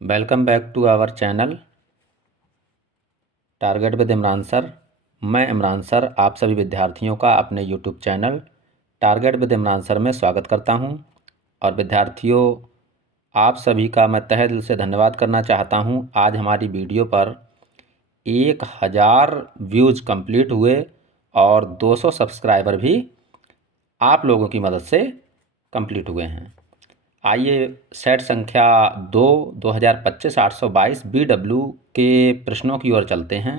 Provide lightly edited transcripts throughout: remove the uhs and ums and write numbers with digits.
Welcome back to our channel Target with Imran sir. मैं Imran sir आप सभी विद्यार्थियों का अपने YouTube channel Target with Imran sir में स्वागत करता हूं। और विद्यार्थियों, आप सभी का मैं तहे दिल से धन्यवाद करना चाहता हूं। आज हमारी वीडियो पर 1000 व्यूज़ कंप्लीट हुए और 200 सब्सक्राइबर भी आप लोगों की मदद से कंप्लीट हुए हैं। आइए सेट संख्या 2025 822 BW के प्रश्नों की ओर चलते हैं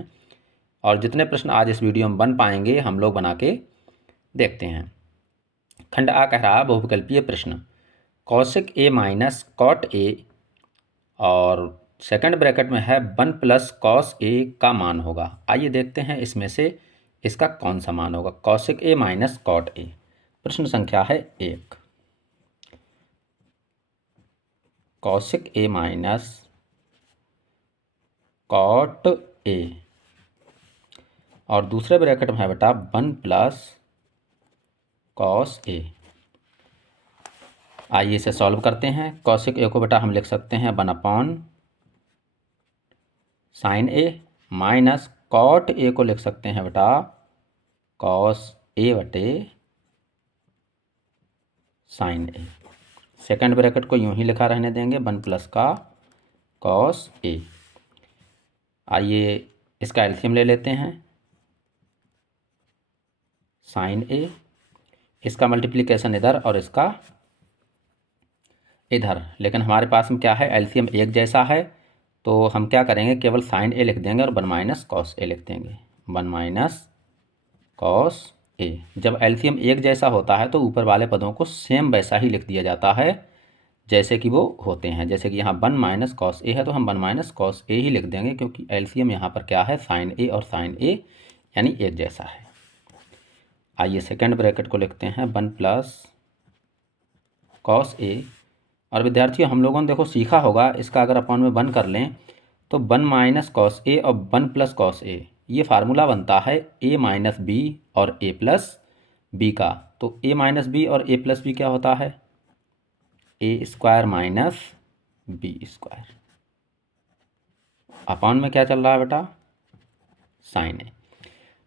और जितने प्रश्न आज इस वीडियो में बन पाएंगे हम लोग बना के देखते हैं। खंड आ कह रहा बहुविकल्पीय प्रश्न cosec A minus cot A और सेकंड ब्रैकेट में है 1 प्लस कॉस A का मान होगा। आइए देखते हैं इसमें से इसका कौन सा मान होगा। Cosec A minus cot A, प्रश्न संख्या है 1। Cosec A minus cot A और दूसरे ब्रैकेट में है बेटा 1 प्लस कॉस A। आइए इसे सॉल्व करते हैं। कौशिक A को बेटा हम लिख सकते हैं 1 upon sine A minus cot A को लिख सकते हैं बेटा कॉस A बटे साइन A। सेकंड ब्रैकेट को यूं ही लिखा रहने देंगे 1 प्लस का कॉस A। आइए इसका एलसीएम ले लेते हैं साइन A, इसका मल्टीप्लिकेशन इधर और इसका इधर। लेकिन हमारे पास में क्या है, एलसीएम एक जैसा है तो हम क्या करेंगे, केवल साइन A लिख देंगे और 1 माइनस कॉस A लिख देंगे। 1 माइनस कॉस A। जब एलसीएम एक जैसा होता है तो ऊपर वाले पदों को सेम वैसा ही लिख दिया जाता है जैसे कि वो होते हैं। जैसे कि यहाँ 1 माइनस कॉस A है तो हम 1 माइनस कॉस A ही लिख देंगे क्योंकि एलसीएम यहाँ पर क्या है, साइन A और साइन A यानी एक जैसा है। आइए सेकेंड ब्रैकेट को लिखते हैं 1 प्लस कॉस A। और विद्यार्थियों हम लोगों ने देखो सीखा होगा, इसका अगर अपन में 1 कर लें तो 1 माइनस कॉस A और 1 प्लस कॉस A, ये फार्मूला बनता है A माइनस बी और A प्लस बी का। तो A माइनस बी और A प्लस बी क्या होता है, A square minus B square. Upon में क्या चल रहा है बेटा, साइन A।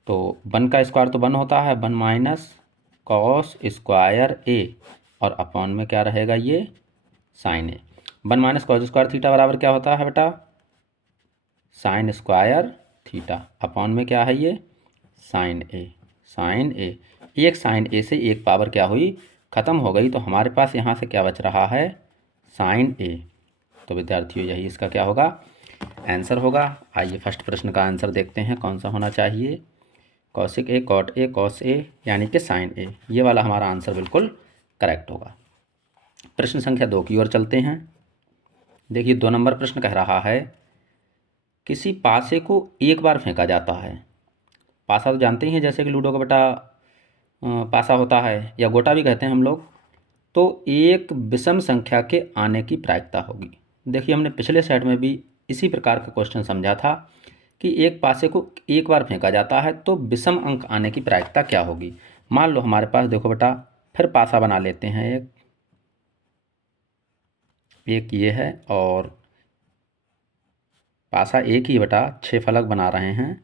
तो 1 का स्क्वायर तो 1 होता है, 1 माइनस कॉस स्क्वायर A और अपॉन में क्या रहेगा, ये sine A। 1 minus cos square theta बराबर क्या होता है बेटा, साइन स्क्वायर थीटा। अपॉन में क्या है, ये साइन A। साइन A, एक साइन A से एक पावर क्या हुई, ख़त्म हो गई। तो हमारे पास यहाँ से क्या बच रहा है, साइन A। तो विद्यार्थियों यही इसका क्या होगा, आंसर होगा। आइए फर्स्ट प्रश्न का आंसर देखते हैं कौन सा होना चाहिए। Cosec A cot A cos A यानी कि साइन A, ये वाला हमारा आंसर बिल्कुल करेक्ट होगा। प्रश्न संख्या 2 की ओर चलते हैं। देखिए 2 नंबर प्रश्न कह रहा है किसी पासे को एक बार फेंका जाता है। पासा तो जानते ही हैं, जैसे कि लूडो का बेटा पासा होता है या गोटा भी कहते हैं हम लोग। तो एक विषम संख्या के आने की प्रायिकता होगी। देखिए हमने पिछले सेट में भी इसी प्रकार का क्वेश्चन समझा था कि एक पासे को एक बार फेंका जाता है तो विषम अंक आने की प्रायिकता क्या होगी। मान लो हमारे पास देखो बेटा, फिर पासा बना लेते हैं, एक ये है और पासा एक ही बेटा 6 फलक बना रहे हैं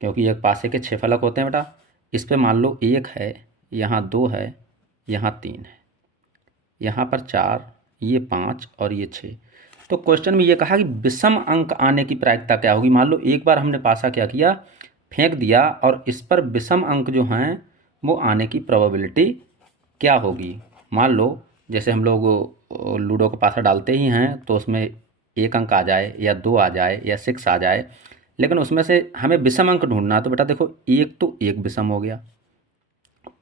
क्योंकि एक पासे के 6 फलक होते हैं बेटा। इस पे मान लो 1 है, यहाँ 2 है, यहाँ 3 है, यहाँ पर 4, ये 5 और ये 6। तो क्वेश्चन में ये कहा कि विषम अंक आने की प्रायिकता क्या होगी। मान लो एक बार हमने पासा क्या किया, फेंक दिया और इस पर विषम अंक जो हैं वो आने की प्रोबेबिलिटी क्या होगी। मान लो जैसे हम लोग लूडो का पासा डालते ही हैं तो उसमें 1 अंक आ जाए या 2 आ जाए या 6 आ जाए, लेकिन उसमें से हमें विषम अंक ढूंढना। तो बेटा देखो, एक तो 1 विषम हो गया,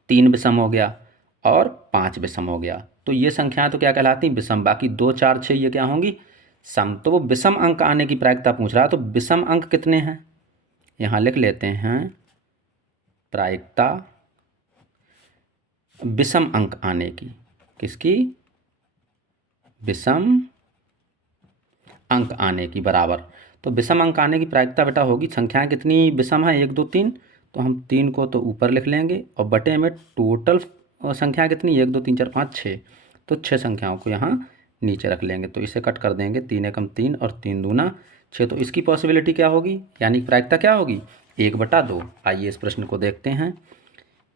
3 विषम हो गया और 5 विषम हो गया। तो ये संख्याएं तो क्या कहलाती हैं, विषम। बाकी 2 4 6 ये क्या होंगी, सम। तो वो विषम अंक आने की प्रायिकता पूछ रहा है। तो विषम अंक कितने हैं, यहाँ लिख लेते हैं प्रायिकता विषम अंक आने की। किसकी, विषम अंक आने की बराबर। तो विषम अंक आने की प्रायिकता बेटा होगी, संख्याएं कितनी विषम है, 1 2 3, तो हम 3 को तो ऊपर लिख लेंगे और बटे में टोटल संख्या कितनी, 1 2 3 4 5 6, तो 6 संख्याओं को यहाँ नीचे रख लेंगे, तो इसे कट कर देंगे, 3 एकम 3 और 3 दूना 6। तो इसकी पॉसिबिलिटी क्या होगी, यानी प्रायिकता क्या होगी, 1/2। आइए इस प्रश्न को देखते हैं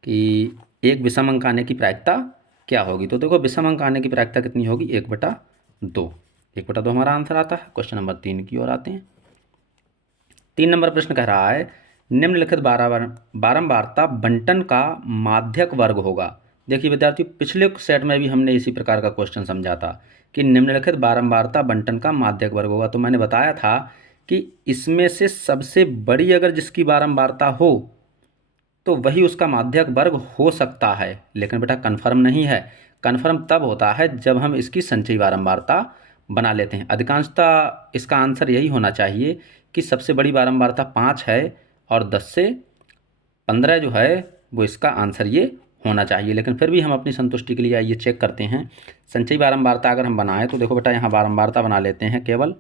कि एक विषम अंक आने की प्रायिकता क्या होगी। तो देखो विषम अंक आने की प्रायिकता कितनी होगी, 1/2। 1/2 हमारा आंसर आता है। क्वेश्चन नंबर 3 की ओर आते हैं। 3 नंबर प्रश्न कह रहा है निम्नलिखित बारंबारता बंटन का माध्यक वर्ग होगा। देखिए विद्यार्थियों, पिछले सेट में भी हमने इसी प्रकार का क्वेश्चन समझा था कि निम्नलिखित बारंबारता बंटन का माध्यक वर्ग होगा। तो मैंने बताया था कि इसमें से सबसे बड़ी अगर जिसकी बारंबारता हो तो वही उसका माध्यक वर्ग हो सकता है, लेकिन बेटा कन्फर्म नहीं है। कन्फर्म तब होता है जब हम इसकी संचयी बारंबारता बना लेते हैं। अधिकांशतः इसका आंसर यही होना चाहिए कि सबसे बड़ी बारंबारता 5 है और 10 से 15 जो है वो इसका आंसर ये होना चाहिए। लेकिन फिर भी हम अपनी संतुष्टि के लिए आइए चेक करते हैं संचयी बारंबारता अगर हम बनाएं तो देखो बेटा यहाँ बारंबारता बना लेते हैं केवल,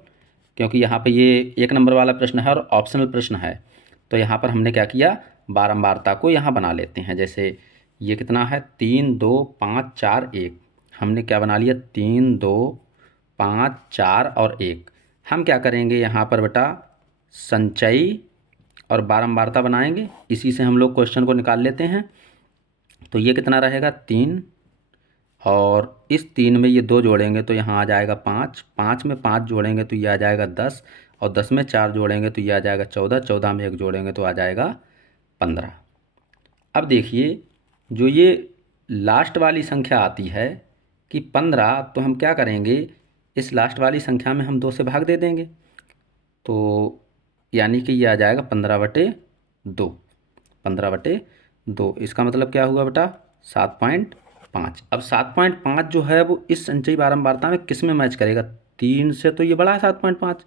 क्योंकि यहाँ पे ये 1 नंबर वाला प्रश्न है और ऑप्शनल प्रश्न है। तो यहाँ पर हमने क्या किया, बारंबारता को यहाँ बना लेते हैं। जैसे ये कितना है, 3 2 5 4 1। हमने क्या बना लिया, 3 2 5 4 और 1। हम क्या करेंगे यहाँ पर बेटा संचयी और बारंबारता बनाएंगे, इसी से हम लोग क्वेश्चन को निकाल लेते हैं। तो ये कितना रहेगा, 3, और इस 3 में ये 2 जोड़ेंगे तो यहाँ आ जाएगा 5, 5 में 5 जोड़ेंगे तो ये आ जाएगा 10, और 10 में 4 जोड़ेंगे तो ये आ जाएगा 14, 14 में 1 जोड़ेंगे तो आ जाएगा 15। अब देखिए जो ये लास्ट वाली संख्या आती है कि 15, तो हम क्या करेंगे, इस लास्ट वाली संख्या में हम 2 से भाग दे देंगे, तो यानी कि ये आ जाएगा 15/2। 15/2 इसका मतलब क्या हुआ बेटा, 7.5। अब 7.5 जो है वो इस संचयी बारंबारता में किस में मैच करेगा, 3 से तो ये बड़ा है 7.5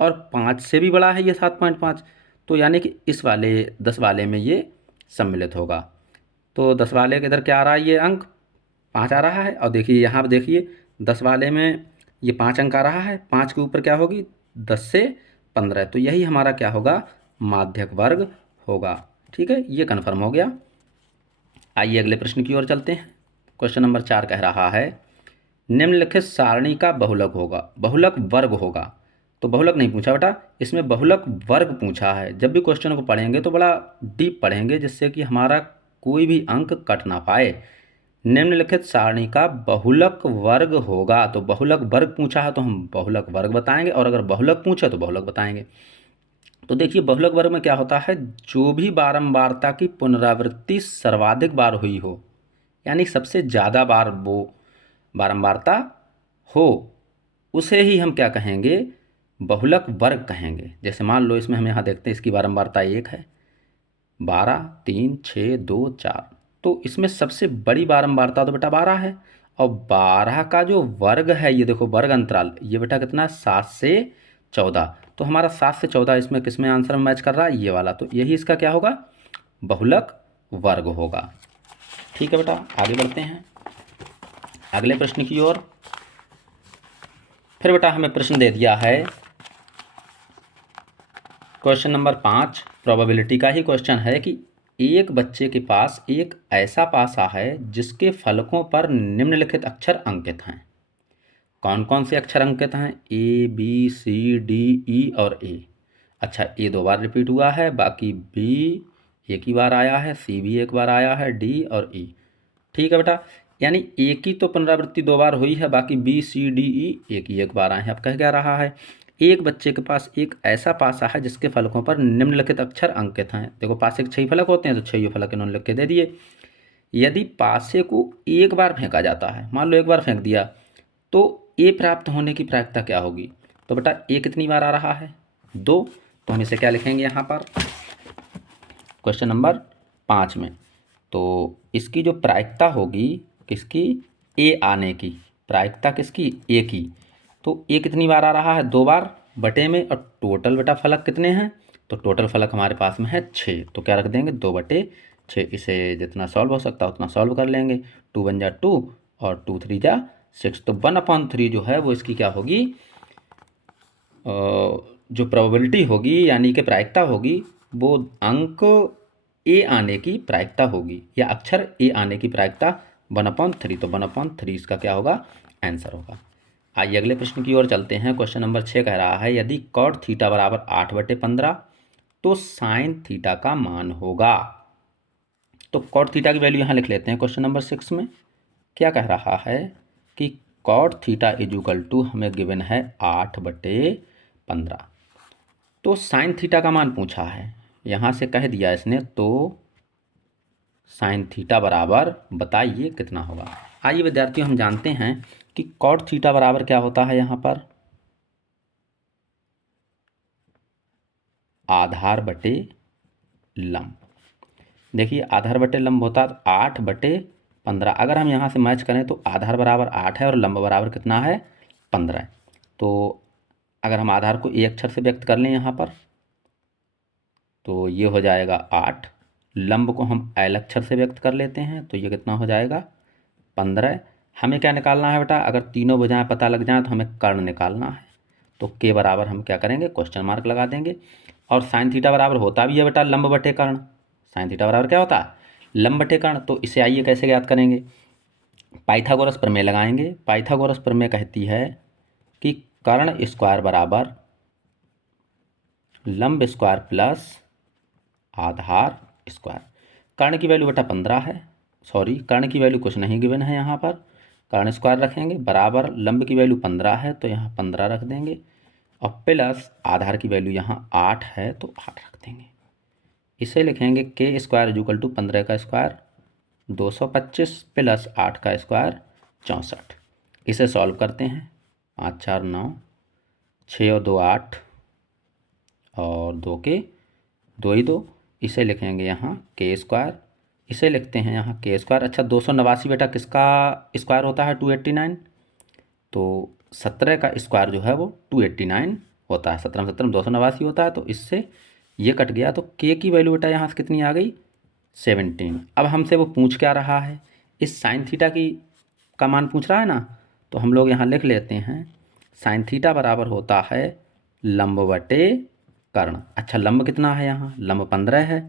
और 5 से भी बड़ा है ये 7.5। तो यानी कि इस वाले 10 वाले में ये सम्मिलित होगा। तो 10 वाले के इधर क्या आ रहा है, ये अंक 5 आ रहा है। और देखिए यहाँ पर देखिए 10 वाले में ये 5 अंक आ रहा है, 5 के ऊपर क्या होगी, 10 से 15। तो यही हमारा क्या होगा, माध्यक वर्ग होगा। ठीक है, ये कन्फर्म हो गया। आइए अगले प्रश्न की ओर चलते हैं। क्वेश्चन नंबर 4 कह रहा है निम्नलिखित सारणी का बहुलक होगा, बहुलक वर्ग होगा। तो बहुलक नहीं पूछा बेटा, इसमें बहुलक वर्ग पूछा है। जब भी क्वेश्चन को पढ़ेंगे तो बड़ा डीप पढ़ेंगे, जिससे कि हमारा कोई भी अंक कट ना पाए। निम्नलिखित सारणी का बहुलक वर्ग होगा, तो बहुलक वर्ग पूछा है तो हम बहुलक वर्ग बताएंगे, और अगर बहुलक पूछे तो बहुलक बताएंगे। तो देखिए बहुलक वर्ग में क्या होता है, जो भी बारंबारता की पुनरावृत्ति सर्वाधिक बार हुई हो, यानी सबसे ज़्यादा बार वो बारंबारता हो, उसे ही हम क्या कहेंगे, बहुलक वर्ग कहेंगे। जैसे मान लो इसमें हम यहाँ देखते हैं इसकी बारंबारता 1 है, 12 3 6 2 4। तो इसमें सबसे बड़ी बारंबारता तो बेटा 12 है, और 12 का जो वर्ग है, ये देखो वर्ग अंतराल, ये बेटा कितना, 7 से 14। तो हमारा 7 से 14 इसमें किस में आंसर में मैच कर रहा है, ये वाला। तो यही इसका क्या होगा, बहुलक वर्ग होगा। ठीक है बेटा, आगे बढ़ते हैं अगले प्रश्न की ओर। फिर बेटा हमें प्रश्न दे दिया है क्वेश्चन नंबर 5, प्रोबेबिलिटी का ही क्वेश्चन है कि एक बच्चे के पास एक ऐसा पासा है जिसके फलकों पर निम्नलिखित अक्षर अंकित हैं। कौन कौन से अक्षर अंकित हैं, A B C D E और ए। अच्छा, ए 2 बार रिपीट हुआ है, बाकी बी एक ही बार आया है, सी भी एक बार आया है, डी और ई। ठीक है बेटा, यानी ए की तो पुनरावृत्ति 2 बार हुई है, बाकी बी सी डी ई एक बार आए हैं। अब कह क्या रहा है, एक बच्चे के पास एक ऐसा पासा है जिसके फलकों पर निम्नलिखित अक्षर अंकित हैं। देखो पासे के 6 फलक होते हैं, तो 6 फलक इन्होंने लिख के दे दिए। यदि पासे को एक बार फेंका जाता है, मान लो एक बार फेंक दिया, तो ए प्राप्त होने की प्रायिकता क्या होगी। तो बेटा ए कितनी बार आ रहा है, 2। तो हम इसे क्या लिखेंगे यहाँ पर क्वेश्चन नंबर 5 में, तो इसकी जो प्रायिकता होगी किसकी, ए आने की, प्रायिकता किसकी, ए की। तो ए कितनी बार आ रहा है, 2 बार बटे में, और टोटल बेटा फलक कितने हैं, तो टोटल फलक हमारे पास में है 6। तो क्या रख देंगे, 2/6। इसे जितना सॉल्व हो सकता है उतना सॉल्व कर लेंगे। 2 × 2 और 2 × 3 = 6। तो 1/3 जो है वो इसकी क्या होगी, जो प्रोबेबिलिटी होगी यानी कि प्रायिकता होगी, वो अंक ए आने की प्रायिकता होगी, या अक्षर ए आने की प्रायिकता 1/3। तो 1/3 इसका क्या होगा, आंसर होगा। आइए अगले प्रश्न की ओर चलते हैं। क्वेश्चन नंबर 6 कह रहा है यदि कॉट थीटा बराबर 8/15 तो साइन थीटा का मान होगा। तो कॉट थीटा की वैल्यू यहाँ लिख लेते हैं। क्वेश्चन नंबर 6 में क्या कह रहा है कि कॉट थीटा इजुकल टू हमें गिवन है 8/15। तो साइन थीटा का मान पूछा है, यहाँ से कह दिया इसने, तो साइन थीटा बराबर बताइए कितना होगा। आइए विद्यार्थियों हम जानते हैं कि कॉट थीटा बराबर क्या होता है। यहाँ पर आधार बटे लंब। देखिए आधार बटे लंब होता है 8/15। अगर हम यहाँ से मैच करें तो आधार बराबर 8 है और लंब बराबर कितना है 15 है। तो अगर हम आधार को ए अक्षर से व्यक्त कर लें यहाँ पर तो ये हो जाएगा 8। लंब को हम एल अक्षर से व्यक्त कर लेते हैं तो ये कितना हो जाएगा 15। हमें क्या निकालना है बेटा, अगर तीनों भुजाएं पता लग जाएं तो हमें कर्ण निकालना है। तो के बराबर हम क्या करेंगे, क्वेश्चन मार्क लगा देंगे। और साइन थीटा बराबर होता भी है बेटा लंब बटे कर्ण। साइन थीटा बराबर क्या होता है, लंब बटे कर्ण। तो इसे आइए कैसे ज्ञात करेंगे, पाइथागोरस प्रमेय लगाएंगे। पाइथागोरस प्रमेय कहती है कि कर्ण स्क्वायर बराबर लंब स्क्वायर प्लस आधार स्क्वायर। कर्ण की वैल्यू बेटा 15 है, सॉरी कर्ण की वैल्यू कुछ नहीं गिवन है यहाँ पर, कर्ण स्क्वायर रखेंगे बराबर लंब की वैल्यू 15 है तो यहाँ 15 रख देंगे और प्लस आधार की वैल्यू यहाँ 8 है तो 8 रख देंगे। इसे लिखेंगे के स्क्वायर इजुकल टू 15 का स्क्वायर 225 प्लस 8 का स्क्वायर 64। इसे सॉल्व करते हैं, 5 4 9, 6 और 2 8 और 2 के 2 ही 2। इसे लिखेंगे यहाँ के स्क्वायर, इसे लिखते हैं यहाँ के स्क्वायर। अच्छा 289 बेटा किसका स्क्वायर होता है 289, तो 17 का स्क्वायर जो है वो 289 होता है। 17 में 17 289 होता है, तो इससे ये कट गया। तो के की वैल्यू बेटा यहाँ से कितनी आ गई 17। अब हमसे वो पूछ क्या रहा है, इस साइन थीटा की का मान पूछ रहा है ना, तो हम लोग यहाँ लिख लेते हैं साइन थीटा बराबर होता है लंब बटे कर्ण। अच्छा लंब कितना है यहाँ, लंब 15 है,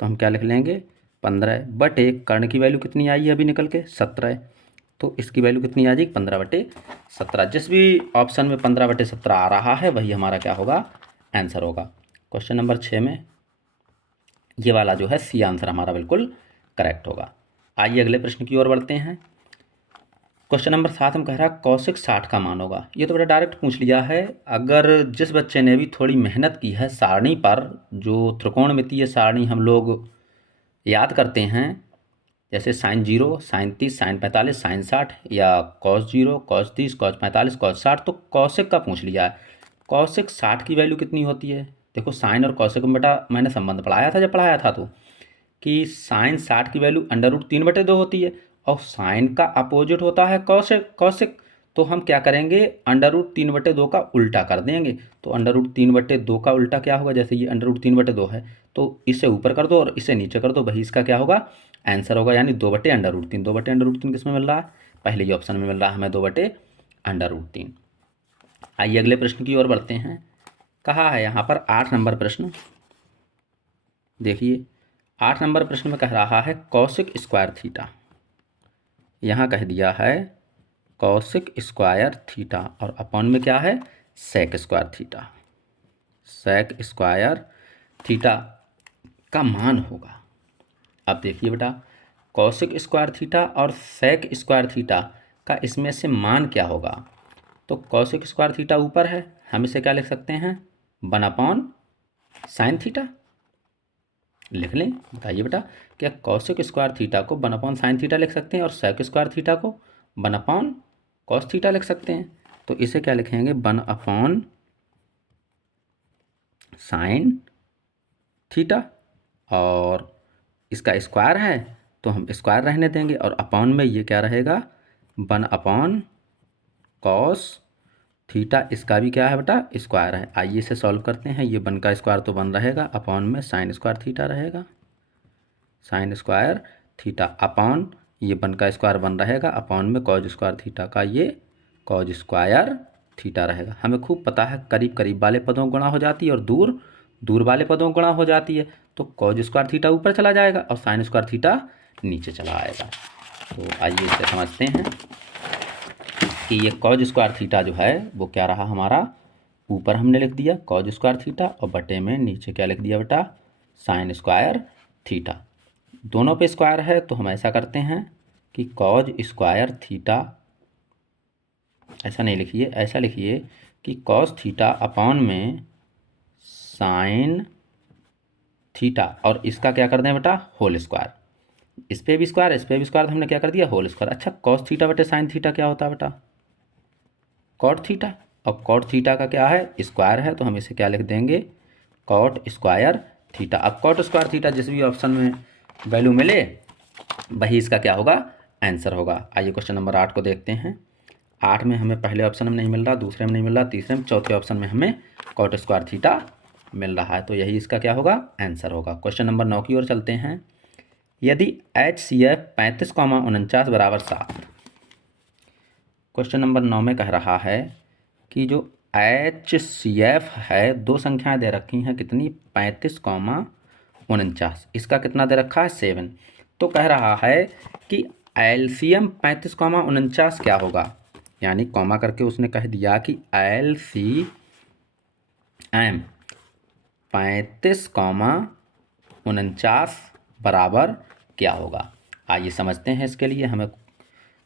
तो हम क्या लिख लेंगे 15 बटे कर्ण की वैल्यू कितनी आई है अभी निकल के 17। तो इसकी वैल्यू कितनी आ जाएगी 15/17। जिस भी ऑप्शन में 15/17 आ रहा है वही हमारा क्या होगा आंसर होगा। क्वेश्चन नंबर 6 में ये वाला जो है सी आंसर हमारा बिल्कुल करेक्ट होगा। आइए अगले प्रश्न की ओर बढ़ते हैं। क्वेश्चन नंबर 7 में कह रहा है कौशिक 60 का मान होगा। ये तो बड़ा डायरेक्ट पूछ लिया है। अगर जिस बच्चे ने भी थोड़ी मेहनत की है सारणी पर, जो त्रिकोणमितीय सारणी हम लोग याद करते हैं, जैसे साइन 0, साइन 30, साइन 45, साइन 60 या कॉस 0, कॉस 30, कॉस 45, कॉस 60, तो कौशिक का पूछ लिया है। कौशिक 60 की वैल्यू कितनी होती है। देखो साइन और कौशिक में बेटा मैंने संबंध पढ़ाया था जब पढ़ाया था तो, कि साइन 60 की वैल्यू √3/2 होती है और साइन का अपोजिट होता है कौशिक। कौशिक तो हम क्या करेंगे √3/2 का उल्टा कर देंगे। तो √3/2 का उल्टा क्या होगा, जैसे ये √3/2 है तो इसे ऊपर कर दो और इसे नीचे कर दो, वही इसका क्या होगा आंसर होगा, यानी 2/√3। 2/√3 किस में मिल रहा है, पहले ही ऑप्शन में मिल रहा है हमें 2/√3। आइए अगले प्रश्न की ओर बढ़ते हैं। कहा है यहाँ पर 8 नंबर प्रश्न, देखिए 8 नंबर प्रश्न में कह रहा है कौशिक स्क्वायर थीटा। यहाँ कह दिया है कौशिक स्क्वायर थीटा और अपॉन में क्या है sec square theta. Sec square theta का मान होगा। अब देखिए बेटा कौशिक स्क्वायर थीटा और सेक स्क्वायर थीटा का इसमें से मान क्या होगा। तो कौशिक स्क्वायर थीटा ऊपर है, हम इसे क्या लिख सकते हैं 1/साइन थीटा लिख लें। बताइए बेटा क्या कौशिक स्क्वायर थीटा को 1/साइन थीटा लिख सकते हैं और सेक स्क्वायर थीटा को 1/कॉस थीटा लिख सकते हैं। तो इसे क्या लिखेंगे 1/साइन थीटा और इसका स्क्वायर है तो हम स्क्वायर रहने देंगे और अपॉन में ये क्या रहेगा 1/कॉस थीटा, इसका भी क्या है बेटा स्क्वायर है। आइए इसे सॉल्व करते हैं। ये 1 का स्क्वायर तो 1 रहेगा, अपॉन में साइन स्क्वायर थीटा रहेगा, साइन स्क्वायर थीटा अपॉन ये 1 का स्क्वायर 1 रहेगा, अपॉन में कॉज स्क्वायर थीटा का ये कॉज स्क्वायर थीटा रहेगा। हमें खूब पता है करीब करीब वाले पदों गुणा हो जाती है और दूर दूर वाले पदों गुणा हो जाती है। तो कॉज स्क्वायर थीटा ऊपर चला जाएगा और साइन स्क्वायर थीटा नीचे चला आएगा। तो आइए इसे समझते हैं। कि ये कॉज स्क्वायर थीटा जो है वो क्या रहा हमारा, ऊपर हमने लिख दिया कॉज स्क्वायर थीटा और बटे में नीचे क्या लिख दिया बेटा, साइन स्क्वायर थीटा। दोनों पे स्क्वायर है तो हम ऐसा करते हैं कि कॉज स्क्वायर थीटा, ऐसा नहीं लिखिए, ऐसा लिखिए कि कॉस थीटा अपॉन में साइन थीटा, और इसका क्या कर दें बेटा, होल स्क्वायर। इस पे भी स्क्वायर, इस पे भी स्क्वायर, तो हमने क्या कर दिया, होल स्क्वायर। अच्छा, कॉस थीटा बटे साइन थीटा क्या होता है बेटा, कॉट थीटा। अब कॉट थीटा का क्या है, स्क्वायर है, तो हम इसे क्या लिख देंगे, कॉट स्क्वायर थीटा। अब कॉट स्क्वायर थीटा जिस भी ऑप्शन में वैल्यू मिले वही इसका क्या होगा, आंसर होगा। आइए क्वेश्चन नंबर 8 को देखते हैं। 8 में हमें पहले ऑप्शन में नहीं मिल रहा, दूसरे में नहीं मिल रहा, तीसरे में, चौथे ऑप्शन में हमें कॉट स्क्वायर थीटा मिल रहा है, तो यही इसका क्या होगा, आंसर होगा। क्वेश्चन नंबर 9 की ओर चलते हैं। यदि HCF 35,49 बराबर 7, क्वेश्चन नंबर 9 में कह रहा है कि जो HCF है, दो संख्याएं दे रखी हैं, कितनी, 35,49, इसका कितना दे रखा है, 7। तो कह रहा है कि एलसीएम 35,49 क्या होगा, यानी कॉमा करके उसने कह दिया कि LCM 35,49 बराबर क्या होगा। आइए समझते हैं। इसके लिए हमें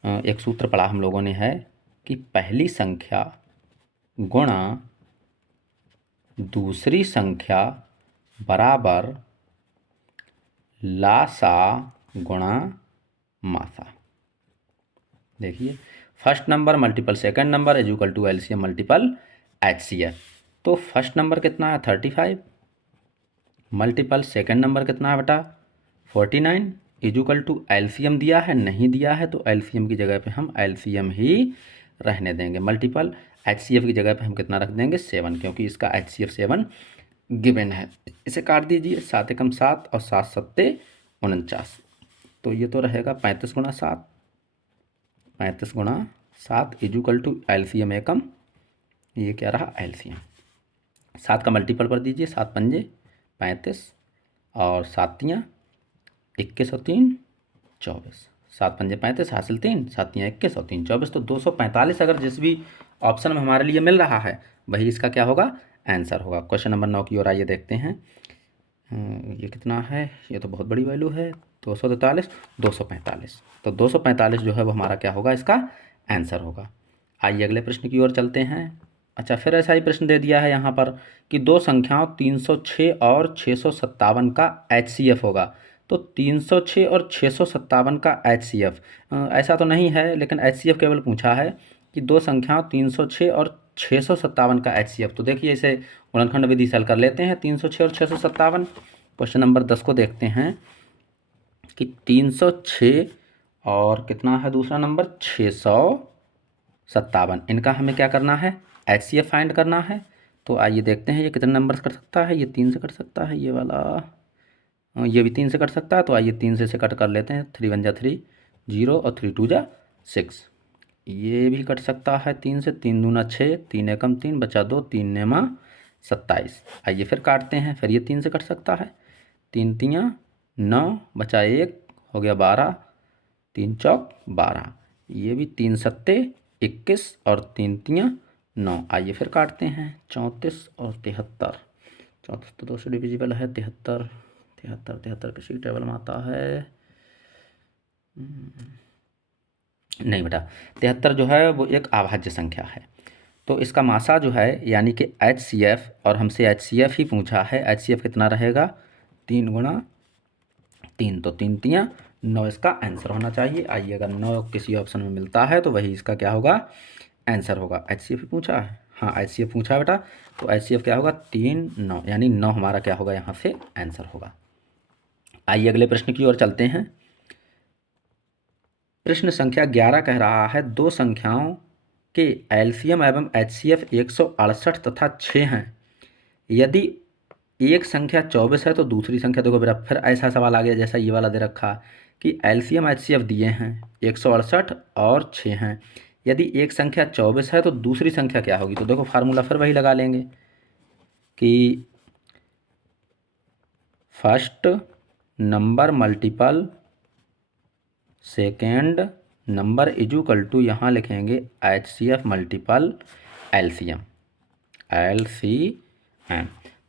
एक सूत्र पढ़ा हम लोगों ने है कि पहली संख्या गुणा दूसरी संख्या बराबर लासा गुणा मासा। देखिए, first number multiple second number is equal to LCM multiple HCF। तो फर्स्ट नंबर कितना है, 35, मल्टीपल सेकंड नंबर कितना है बेटा, 49, इक्वल टू एलसीएम दिया है, नहीं दिया है तो एलसीएम की जगह पे हम एलसीएम ही रहने देंगे, मल्टीपल HCF की जगह पे हम कितना रख देंगे, 7, क्योंकि इसका HCF 7 गिवन है। इसे काट दीजिए, 7 एकम 7 और 7 सत्ते 49, तो ये तो रहेगा 35 गुणा 7, 35 गुणा 7 इक्वल टू एलसीएम एकम, ये क्या रहा, एलसीएम। 7 का मल्टीपल कर दीजिए, 7 पंजे 35 और 7 तियाँ 21 और 3 24, 7 पंजे 35 हासिल 3, 7 तियाँ 21 और 3 24, तो 245 अगर जिस भी ऑप्शन में हमारे लिए मिल रहा है वही इसका क्या होगा, आंसर होगा। क्वेश्चन नंबर 9 की ओर आइए देखते हैं। ये कितना है, ये तो बहुत बड़ी वैल्यू है, 243, 245, तो 245 जो है वो हमारा क्या होगा, इसका आंसर होगा। आइए अगले प्रश्न की ओर चलते हैं। अच्छा, फिर ऐसा ही प्रश्न दे दिया है यहाँ पर कि दो संख्याओं 306 और 657 का HCF होगा। तो 306 और 657 का HCF, ऐसा तो नहीं है, लेकिन HCF केवल पूछा है कि दो संख्याओं 306 और 657 का HCF। तो देखिए इसे गुणनखंड विधि से हल कर लेते हैं, 306 और 657। क्वेश्चन नंबर 10 को देखते हैं कि 306 और कितना है दूसरा नंबर, 657, इनका हमें क्या करना है, HCF फाइंड करना है। तो आइए देखते हैं ये कितने नंबर से कट सकता है, ये 3 से कट सकता है, ये वाला, ये भी 3 से कट सकता है, तो आइए 3 से कट कर लेते हैं, 3 1 जा 3, 0 और 3 2 जा 6। ये भी कट सकता है 3 से, 3 दूना 6, 3 एकम 3, बचा 2, 3 नेमा 27। आइए फिर काटते हैं, फिर ये 3 से कट सकता है, 3 तियाँ 9, बचा 1, हो गया 12, 3 चौक 12, ये भी 3 सत्ते 21 और 3 तियाँ 9। आइए फिर काटते हैं, 34 और 73, 34 तो 2 से डिविजिबल है, 73, 73, 73 किसी टेबल में आता है, नहीं बेटा, 73 जो है वो एक अभाज्य संख्या है। तो इसका मासा जो है यानी कि HCF, और हमसे HCF ही पूछा है, HCF कितना रहेगा, 3 गुणा 3, तो 3 तियाँ 9 इसका आंसर होना चाहिए। आइए अगर 9 किसी ऑप्शन में मिलता है तो वही इसका क्या होगा, आंसर होगा। HCF पूछा है, हाँ HCF पूछा है बेटा, तो HCF क्या होगा, 3 9, यानी 9 हमारा क्या होगा, यहाँ से आंसर होगा। आइए अगले प्रश्न की ओर चलते हैं। प्रश्न संख्या 11 कह रहा है दो संख्याओं के एलसीएम एवं HCF 168 तथा 6 हैं। यदि एक संख्या 24 है तो दूसरी संख्या, देखो बेटा फिर ऐसा सवाल आ गया जैसा ये वाला दे रखा कि एलसीएम HCF दिए हैं 168 और 6 हैं, यदि एक संख्या 24 है तो दूसरी संख्या क्या होगी। तो देखो फार्मूला फिर वही लगा लेंगे कि first number multiple second number is equal to यहाँ लिखेंगे HCF मल्टीपल LCM।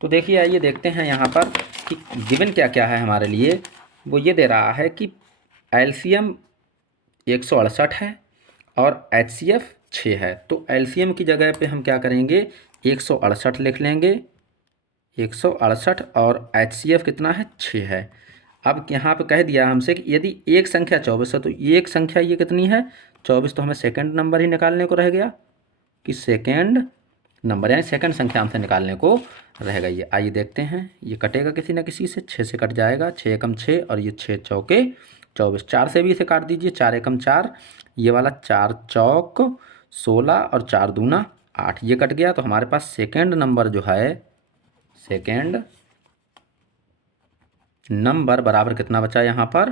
तो देखिए आइए देखते हैं यहाँ पर कि गिवन क्या क्या है हमारे लिए। वो ये दे रहा है कि LCM 168 है और HCF 6 है। तो LCM की जगह पे हम क्या करेंगे, 168 लिख लेंगे, 168, और HCF कितना है, 6 है। अब यहाँ पे कह दिया हमसे कि यदि एक संख्या 24 है तो एक संख्या ये कितनी है, 24, तो हमें सेकंड नंबर ही निकालने को रह गया कि सेकंड नंबर, यानी सेकंड संख्या हमसे निकालने को रह गई है। आइए देखते हैं, ये कटेगा किसी ना किसी से, 6 से कट जाएगा, 6 एकम 6 और ये 6 चौके 24, 4 से भी इसे काट दीजिए, 4 एकम 4, ये वाला 4 चौक 16 और 4 दूना 8, ये कट गया। तो हमारे पास सेकेंड नंबर जो है, सेकेंड नंबर बराबर कितना बचा यहाँ पर,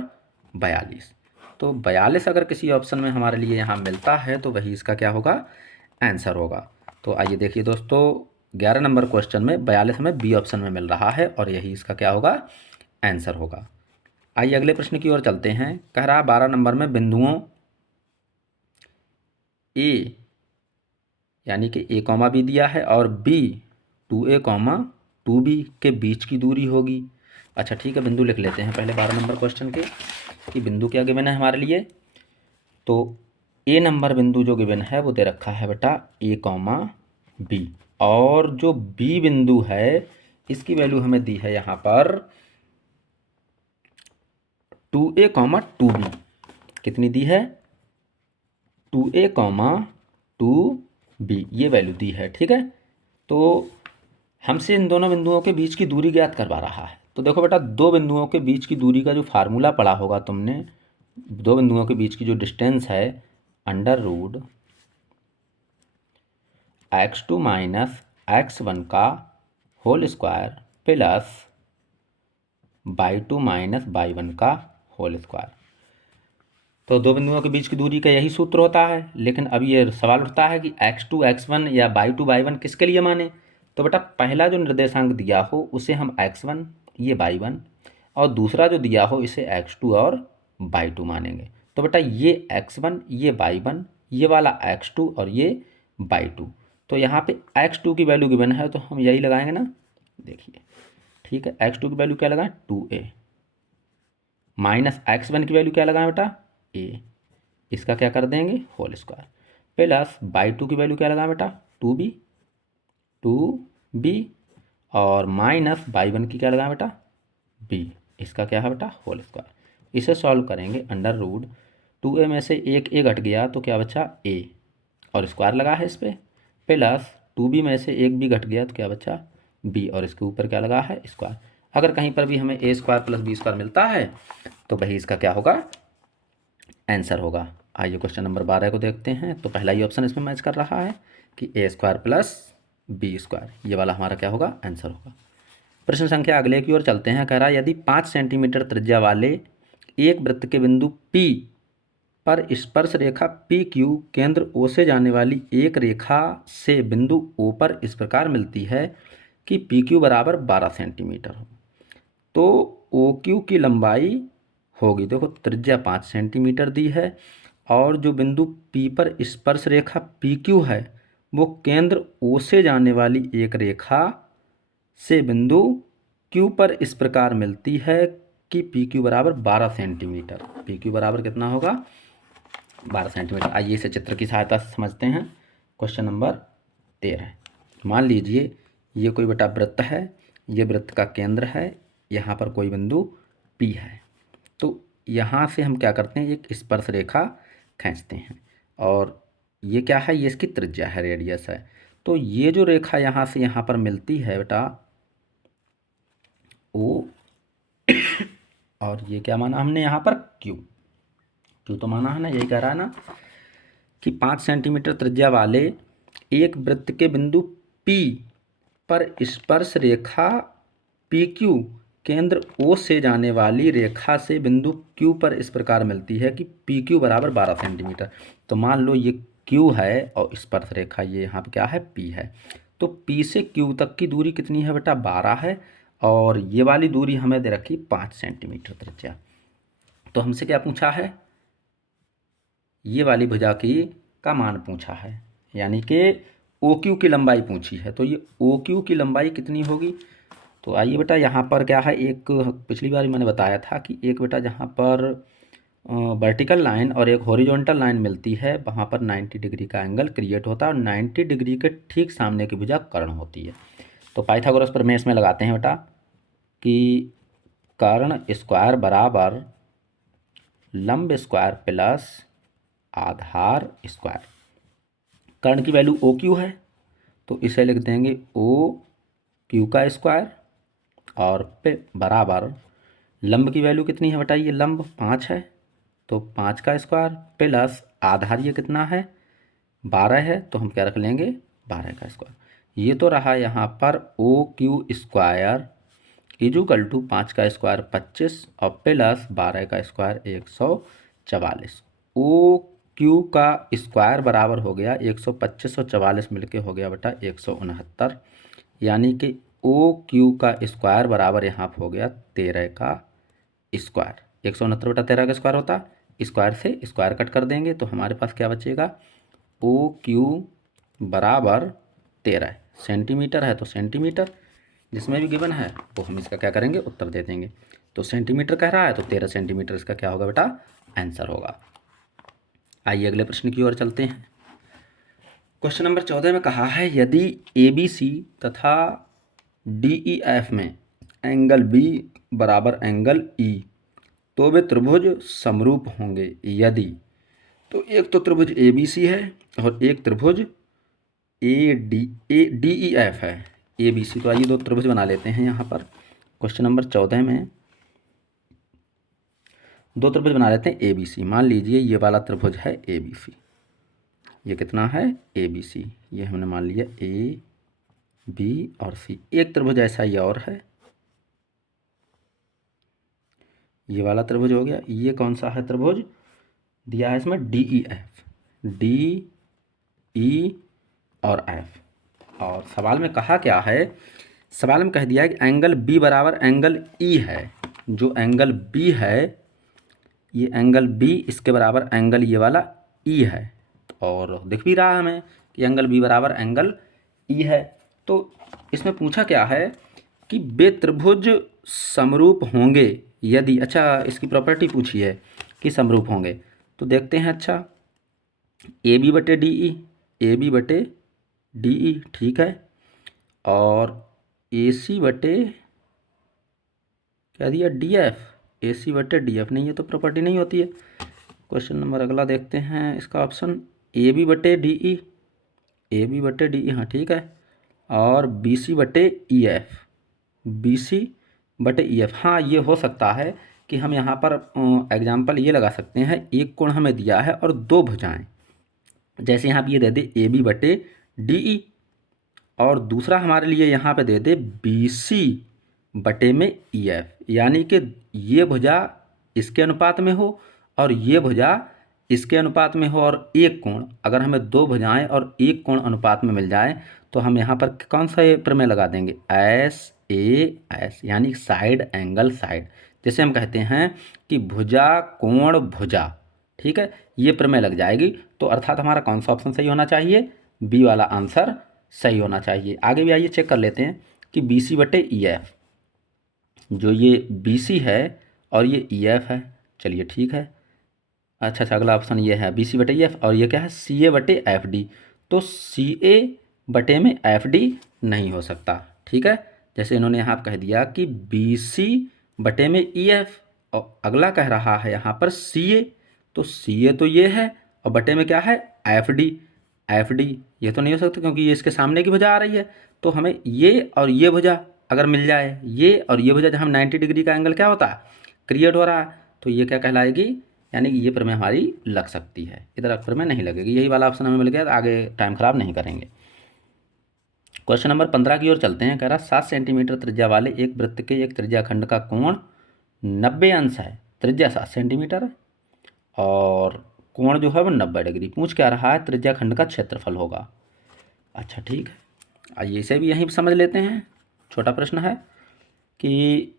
42। तो 42 अगर किसी ऑप्शन में हमारे लिए यहाँ मिलता है तो वही इसका क्या होगा, आंसर होगा। तो आइए देखिए दोस्तों, 11 नंबर क्वेश्चन में 42 हमें बी ऑप्शन में मिल रहा है और यही इसका क्या होगा, आंसर होगा। आइए अगले प्रश्न की ओर चलते हैं। कह रहा 12 नंबर में बिंदुओं ए यानी कि ए कॉमा बी दिया है और बी 2A कॉमा 2B के बीच की दूरी होगी। अच्छा ठीक है, बिंदु लिख लेते हैं पहले 12 नंबर क्वेश्चन के कि बिंदु क्या गिवन है हमारे लिए। तो ए नंबर बिंदु जो गिवन है वो दे रखा है बेटा A कॉमा बी, और जो बी बिंदु है इसकी वैल्यू हमें दी है यहाँ पर 2A कॉमा 2B। कितनी दी है, 2A कॉमा 2B, ये वैल्यू दी है। ठीक है, तो हमसे इन दोनों बिंदुओं के बीच की दूरी ज्ञात करवा रहा है। तो देखो बेटा, दो बिंदुओं के बीच की दूरी का जो फार्मूला पढ़ा होगा तुमने, दो बिंदुओं के बीच की जो डिस्टेंस है, √ x2 माइनस x1 का whole square plus y2 minus y1 का होल स्क्वायर। तो दो बिंदुओं के बीच की दूरी का यही सूत्र होता है। लेकिन अब ये सवाल उठता है कि x2 x1 या y2 y1 किसके लिए माने। तो बेटा पहला जो निर्देशांक दिया हो उसे हम x1, ये y1, और दूसरा जो दिया हो इसे x2 और y2 मानेंगे। तो बेटा ये x1, ये y1, ये वाला x2 और ये y2। तो यहाँ पे x2 की वैल्यू गिवन है तो हम यही लगाएंगे ना, देखिए ठीक है, x2 की वैल्यू क्या लगाएं, 2A, माइनस x1 की वैल्यू क्या लगाएं बेटा, A, इसका क्या कर देंगे, होल स्क्वायर, प्लस y2 की वैल्यू क्या लगाएं बेटा, 2B, और माइनस y1 की क्या लगाएं बेटा, B, इसका क्या है बेटा, होल स्क्वायर। इसे सॉल्व करेंगे, √ 2A में से एक A घट गया तो क्या बचा, A, और स्क्वायर लगा है इस पर, प्लस 2B में से एक B घट गया तो क्या बचा, B, और इसके ऊपर क्या लगा है, स्क्वायर। अगर कहीं पर भी हमें A square plus B square मिलता है तो वही इसका क्या होगा, आंसर होगा। आइए क्वेश्चन नंबर 12 को देखते हैं। तो पहला ही ऑप्शन इसमें मैच कर रहा है कि A square plus B square, ये वाला हमारा क्या होगा, आंसर होगा। प्रश्न संख्या अगले की ओर चलते हैं। कह रहा है यदि 5 सेंटीमीटर त्रिज्या वाले एक वृत्त के बिंदु P पर स्पर्श रेखा PQ केंद्र O से जाने वाली एक रेखा से बिंदु O पर इस प्रकार मिलती है कि PQ बराबर 12 सेंटीमीटर हो, तो OQ की लंबाई होगी, देखो त्रिज्या 5 सेंटीमीटर दी है और जो बिंदु P पर स्पर्श रेखा PQ है वो केंद्र O से जाने वाली एक रेखा से बिंदु Q पर इस प्रकार मिलती है कि PQ बराबर 12 सेंटीमीटर। PQ बराबर कितना होगा, 12 सेंटीमीटर। आइए इसे चित्र की सहायता से समझते हैं। क्वेश्चन नंबर 13, मान लीजिए ये कोई बेटा वृत्त है, ये वृत्त का केंद्र है, यहाँ पर कोई बिंदु P है। तो यहाँ से हम क्या करते हैं, एक स्पर्श रेखा खींचते हैं और ये क्या है, ये इसकी त्रिज्या है, रेडियस है। तो ये जो रेखा यहाँ से यहाँ पर मिलती है बेटा O, और ये क्या माना हमने यहाँ पर, Q तो माना है ना, यही कह रहा है ना कि 5 सेंटीमीटर त्रिज्या वाले एक वृत्त के बिंदु P पर स्पर्श रेखा PQ केंद्र O से जाने वाली रेखा से बिंदु Q पर इस प्रकार मिलती है कि PQ बराबर 12 सेंटीमीटर। तो मान लो ये Q है और स्पर्श रेखा ये यहाँ पे क्या है, P है। तो P से Q तक की दूरी कितनी है बेटा, 12 है, और ये वाली दूरी हमें दे रखी 5 सेंटीमीटर त्रिज्या। तो हमसे क्या पूछा है, ये वाली भुजा का मान पूछा है, यानी कि ओ क्यू की लंबाई पूछी है। तो ये ओ क्यू की लंबाई कितनी होगी? तो आइए बेटा, यहाँ पर क्या है, एक पिछली बार मैंने बताया था कि एक बेटा जहाँ पर वर्टिकल लाइन और एक हॉरिजॉन्टल लाइन मिलती है वहाँ पर 90 डिग्री का एंगल क्रिएट होता है और 90 डिग्री के ठीक सामने की भुजा कर्ण होती है। तो पाइथागोरस प्रमेय इसमें लगाते हैं बेटा कि कर्ण स्क्वायर बराबर लंब स्क्वायर प्लस आधार स्क्वायर। कर्ण की वैल्यू ओ क्यू है, तो इसे लिख देंगे ओ क्यू का स्क्वायर और पे बराबर लंब की वैल्यू कितनी है बताइए, लंब 5 है तो 5 का स्क्वायर प्लस आधार ये कितना है 12 है, तो हम क्या रख लेंगे 12 का स्क्वायर। ये तो रहा यहाँ पर O Q square is equal to 5 का स्क्वायर 25 और प्लस 12 का स्क्वायर 144। ओ क्यू का स्क्वायर बराबर हो गया 125 और 44 मिलके हो गया बेटा 169, यानी कि ओ क्यू का स्क्वायर बराबर यहाँ पर हो गया 13 का स्क्वायर। 169 बटा 13 का स्क्वायर होता, स्क्वायर से स्क्वायर कट कर देंगे तो हमारे पास क्या बचेगा, ओ क्यू बराबर 13 सेंटीमीटर है तो सेंटीमीटर, जिसमें भी गिवन है वो हम इसका क्या करेंगे उत्तर दे देंगे। तो सेंटीमीटर कह रहा है तो 13 सेंटीमीटर इसका क्या होगा बेटा आंसर होगा। आइए अगले प्रश्न की ओर चलते हैं। क्वेश्चन नंबर 14 में कहा है यदि ए बी सी तथा डी ई एफ में एंगल बी बराबर एंगल ई तो वे त्रिभुज समरूप होंगे यदि। तो एक तो त्रिभुज ए बी सी है और एक त्रिभुज ए डी ई एफ है, ए बी सी। तो आइए दो त्रिभुज बना लेते हैं यहाँ पर। क्वेश्चन नंबर 14 में दो त्रिभुज बना लेते हैं ए बी सी। मान लीजिए ये वाला त्रिभुज है ए बी सी, ये कितना है ए बी सी, ये हमने मान लिया ए बी और सी। एक त्रिभुज ऐसा ही और है, ये वाला त्रिभुज हो गया। ये कौन सा है त्रिभुज दिया है इसमें D E F, D E और एफ। और सवाल में कहा क्या है, सवाल में कह दिया है कि एंगल बी बराबर एंगल ई है। जो एंगल बी है ये एंगल बी इसके बराबर एंगल ये वाला ई है, और दिख भी रहा है हमें कि एंगल बी बराबर एंगल ई है। तो इसमें पूछा क्या है कि वे त्रिभुज समरूप होंगे यदि। अच्छा, इसकी प्रॉपर्टी पूछी है कि समरूप होंगे, तो देखते हैं। अच्छा, ए बी बटे डी ई, ए बी बटे डी ई ठीक है, और ए सी बटे क्या दिया डी एफ, ए सी बटे डी एफ नहीं, ये तो प्रॉपर्टी नहीं होती है। क्वेश्चन नंबर अगला देखते हैं, इसका ऑप्शन ए बी बटे डी ई, ए बी बटे डी ई हाँ ठीक है, और बी सी बटे ई एफ, बी सी बटे ई एफ। हाँ, ये हो सकता है कि हम यहाँ पर एग्जाम्पल ये लगा सकते हैं, एक कोण हमें दिया है और दो भुजाएं, जैसे यहाँ पे ये दे दे ए बी बटे डी ई, और दूसरा हमारे लिए यहाँ पे दे दे बी सी बटे में ई एफ, यानी कि ये भुजा इसके अनुपात में हो और ये भुजा इसके अनुपात में हो, और एक कोण, अगर हमें दो भुजाएं और एक कोण अनुपात में मिल जाए तो हम यहाँ पर कौन सा प्रमेय लगा देंगे, एस ए एस, यानी साइड एंगल साइड। जैसे हम कहते हैं कि भुजा कोण भुजा, ठीक है, ये प्रमेय लग जाएगी। तो अर्थात हमारा कौन सा ऑप्शन सही होना चाहिए, बी वाला आंसर सही होना चाहिए। आगे भी आइए चेक कर लेते हैं कि बी सी बटे ई एफ, जो ये बी सी है और ये ई एफ है, चलिए ठीक है। अच्छा, अगला ऑप्शन ये है बी सी बटे ई एफ, और ये क्या है सी ए बटे एफ डी। तो सी ए बटे में एफ डी नहीं हो सकता, ठीक है। जैसे इन्होंने यहाँ कह दिया कि बी सी बटे में ई एफ, और अगला कह रहा है यहाँ पर सी ए, तो सी ए तो ये है और बटे में क्या है एफ डी, एफ डी ये तो नहीं हो सकता क्योंकि ये इसके सामने की भुजा आ रही है। तो हमें ये और ये भुजा अगर मिल जाए, ये और ये भुजा जहाँ 90 डिग्री का एंगल क्या होता है क्रिएट हो रहा है, तो ये क्या कहलाएगी, यानी कि ये प्रमेय हमारी लग सकती है। इधर प्रमेय नहीं लगेगी, यही वाला ऑप्शन हमें मिल गया, तो आगे टाइम खराब नहीं करेंगे। क्वेश्चन नंबर 15 की ओर चलते हैं। कह रहा 7 सेंटीमीटर त्रिज्या वाले एक वृत्त के एक त्रिज्या खंड का कोण 90 अंश है, त्रिज्या 7 सेंटीमीटर है और कोण जो है वो 90 डिग्री। पूछ क्या रहा है, त्रिज्या खंड का क्षेत्रफल होगा। अच्छा ठीक है, आइए इसे भी यहीं समझ लेते हैं। छोटा प्रश्न है कि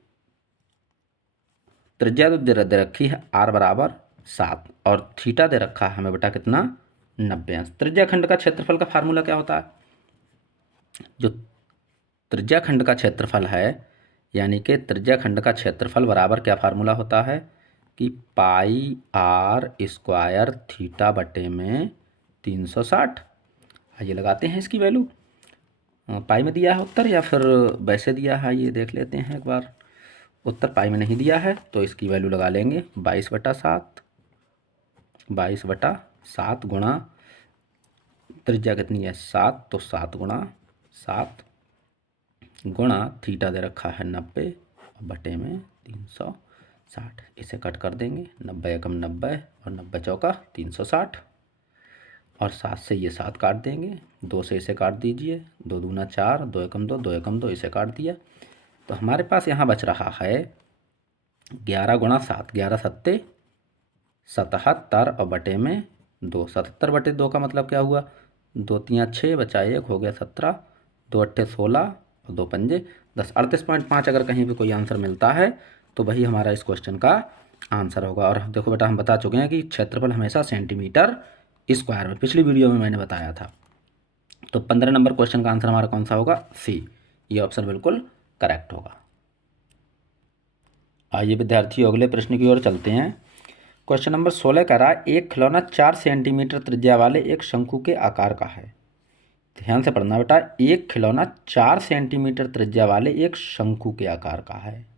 त्रिज्या तो दे रखी है आर बराबर 7 और थीटा दे रखा है हमें बेटा कितना 90 अंश। त्रिज्या खंड का क्षेत्रफल का फार्मूला क्या होता है? जो त्रिज्या खंड का क्षेत्रफल है यानी कि त्रिज्या खंड का क्षेत्रफल बराबर क्या फार्मूला होता है कि पाई आर स्क्वायर थीटा बटे में 360। आइए लगाते हैं इसकी वैल्यू। पाई में दिया है उत्तर या फिर वैसे दिया है, ये देख लेते हैं एक बार। उत्तर पाई में नहीं दिया है तो इसकी वैल्यू लगा लेंगे 22/7। 22/7 गुणा त्रिज्या कितनी है 7, तो 7 गुणा 7 गुणा थीटा दे रखा है 90 और बटे में 360। इसे कट कर देंगे, 90 एकम 90 और 90 चौका 360 और 7 से ये 7 काट देंगे, 2 से इसे काट दीजिए, 2 दूना 4, 2 एकम 2, 2 एकम 2, इसे काट दिया। तो हमारे पास यहाँ बच रहा है 11 गुणा 7, 11 सत्ते 77 और बटे में 2। 77 बटे 2 का मतलब क्या हुआ, 2 तियाँ 6 बचा 1 हो गया 17, 2 अट्ठे 16 और 2 पंजे 10। 38.5 अगर कहीं भी कोई आंसर मिलता है तो वही हमारा इस क्वेश्चन का आंसर होगा। और देखो बेटा हम बता चुके हैं कि क्षेत्रफल हमेशा सेंटीमीटर स्क्वायर में, पिछली वीडियो में मैंने बताया था। तो 15 नंबर क्वेश्चन का आंसर हमारा कौन सा होगा, सी, ये ऑप्शन बिल्कुल करेक्ट होगा। आइए विद्यार्थियों अगले प्रश्न की ओर चलते हैं। क्वेश्चन नंबर 16 कह रहा है एक खिलौना 4 सेंटीमीटर त्रिज्या वाले एक शंकु के आकार का है। ध्यान से पढ़ना बेटा, एक खिलौना 4 सेंटीमीटर त्रिज्या वाले एक शंकु के आकार का है